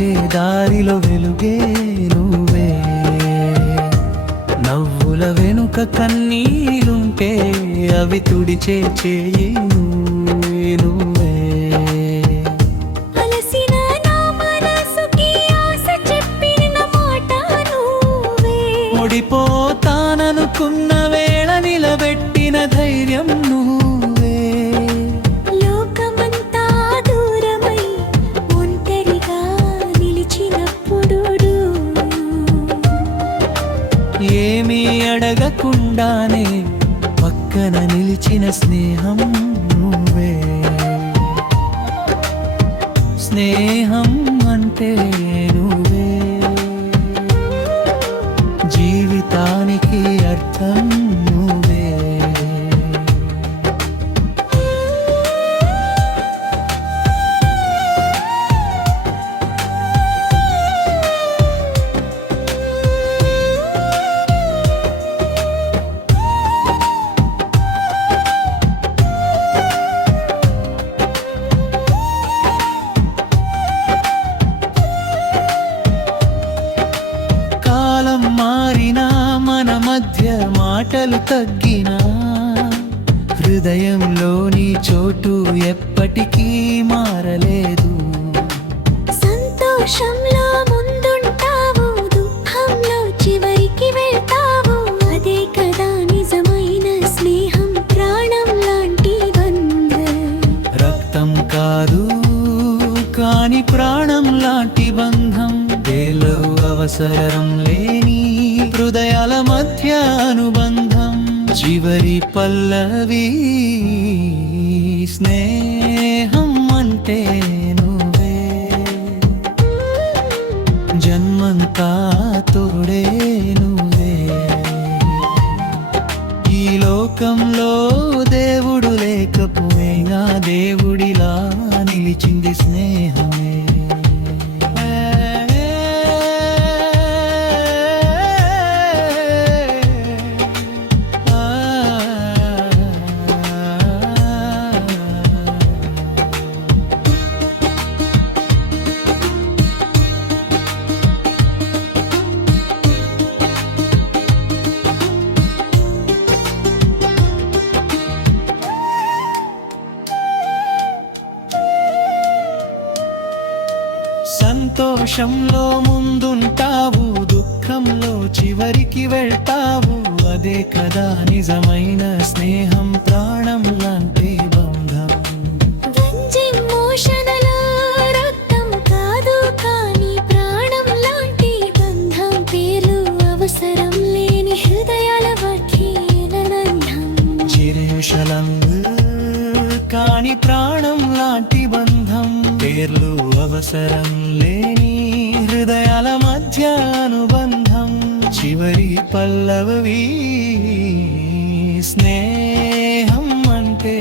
నడిచే దారిలో వెలుగే నువ్వే, నవ్వుల వెనుక కన్నీలుంటే అవి తుడిచే చేయి నువ్వే. ఓడిపోతాననుకున్న వేళ నిలబెట్టిన ధైర్యం నువ్వే. లోకమంతా దూరమై ఒంటరిగా నిలిచినప్పుడు ఏమీ అడగకుండానే పక్కన నిలిచిన స్నేహం నువ్వే. స్నేహం అంటే నువ్వే, జీవితానికి అర్థం నువ్వే. కాలం మారినా మన మధ్య మాటలు తగ్గినా హృదయంలోని చోటు ఎప్పటికీ మారలేదు. సంతోషంలో ముందుంటావు, దుఃఖంలో చివరికి వెళ్తావు. అదే కదా నిజమైన స్నేహం, ప్రాణం లాంటి బంధం. రక్తం కాదు కాని ప్రాణం లాంటి బంధం, అవసరం లేని హృదయాల మధ్య అనుబంధం. చివరి పల్లవి స్నేహం అంటే నువ్వే, జన్మంతా తోడే నువ్వే. ఈ లోకంలో దేవుడు లేకపోయినా దేవుడిలా నిలిచింది స్నేహమే. సంతోషంలో ముందుంటావు, దుఃఖంలో చివరికి వెళ్తావు. అదే కదా నిజమైన స్నేహం, ప్రాణం లాంటి బంధం. రక్తం కాదు కానీ ప్రాణం లాంటి బంధం. పేర్లు అవసరం లేని హృదయాల బంధం. కాని ప్రాణం లాంటి బంధం. పేర్లు అవసరం లేని హృదయాల మధ్య అనుబంధం. చివరి పల్లవి స్నేహం అంటే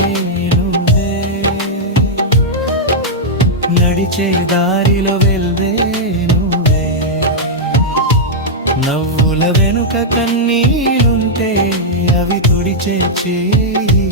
నువ్వే, నడిచే దారిలో వెళ్దే నువ్వే. నవ్వుల వెనుక కన్నీలుంటే అవి తుడిచే చేయి